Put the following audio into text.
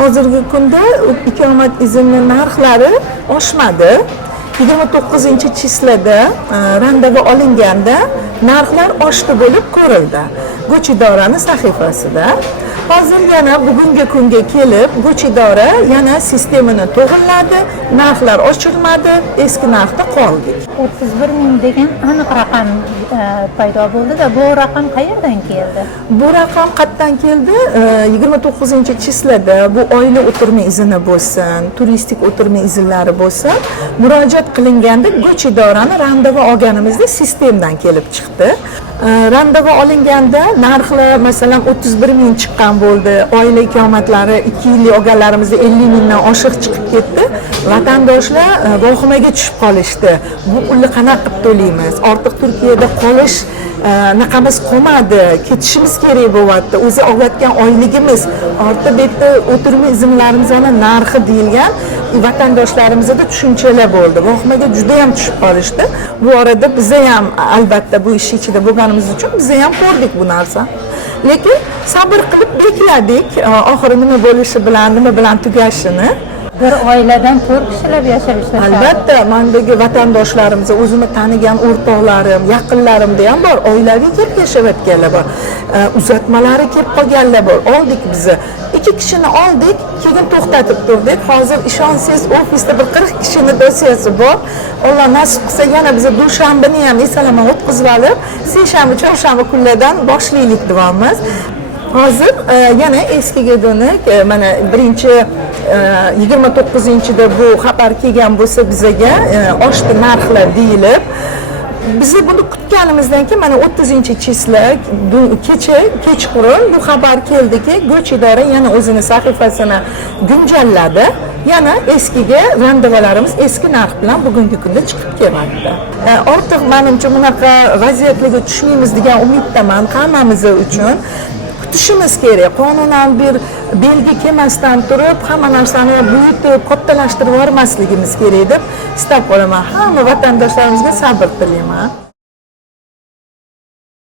Hozirgi kunda ikomat izni narxlari oshmadi. 29-chislada randava olinganda narxlar oshdi bo'lib ko'rildi. Go'ch idorani sahifasida. Hozir yana bugungi kunga kelib, Go'ch idora yana sistemani to'g'irladi, narxlar oshirmadi, eski narxda qoldik. 31 ming degan aniq raqam paydo bo'ldi-da, bu raqam qayerdan keldi? Bu raqam qayerdan keldi? 29-chislada bu oila o'tirma izni bo'lsin, turistik o'tirma iznlari bo'lsin, murojaat qilinganda Go'ch idorani randava olganimizda sistemdan kelib chiqdi. Randava olinganda narxlar masalan 31 ming chiqqan bo'ldi. Oila ikomatlari 2 yillik olganlarimizda 50 mingdan oshiq chiqib ketdi. Vatandoshlar vahimaga tushib qolishdi. Bu pulni qanaqa qilib to'laymiz? Ortiq Turkiyada qolish naqamiz qolmadi, ketishimiz kerak bo'lyapti. O'zi olayotgan oyligimiz, ortib bitta o'tirma iznlarimizning narxi deyilgan vatandoshlarimizda tushunchalar bo'ldi. Vahimaga juda ham tushib qolishdi. Bu orada biz ham albatta bu ish ichida bo'lganimiz uchun biz ham ko'rdik bu narsa. Lekin sabr qilib bekladik, oxiri nima bo'lishi bilan, nima bilan tugashini. Bir oiladan 4 kishilar yashashadi. Albatta, mendagi vatandoshlarimiz, o'zimni tanigan o'rtoqlarim, yaqinlarimda ham bor, oilaviy kelib yashayotganlar bor. Uzatmalari kelib qolganlar bor. Oldik bizni. 2 kishini oldik, keyin to'xtatib turdik. Hozir ishonsangiz ofisda bir 40 kishini dosiyasi bor. Alloh nasib qilsa yana biz dushanbani ham esalama o'tkazib olib, seshanba, chorshanba kunlardan boshlaylik deyapmiz. Hozir yana eskiga dönük, mana birinchi 29-da bu xabar kelgan bo'lsa bizaga oshdi narxlar deyilib, biz buni kutganimizdan keyin mana 30-chisla kechqurun bu xabar keldiki, Go'ch idora yana o'zini sahifasini guncalladi. Yana eskiga randavalarimiz eski narx bilan bugungi kunda chiqib kelmoqda. Ortiq menimcha bunaqa vaziyatlarga tushmaymiz degan umiddaman hammamiz uchun. Kutishimiz kerak. Qonunan bir belgi kelmasdan turib, hamma narsani buyutib, kattalashtirib yormasligimiz kerak deb istab qolaman. Hamma vatandoshlarimizga sabr tilayman.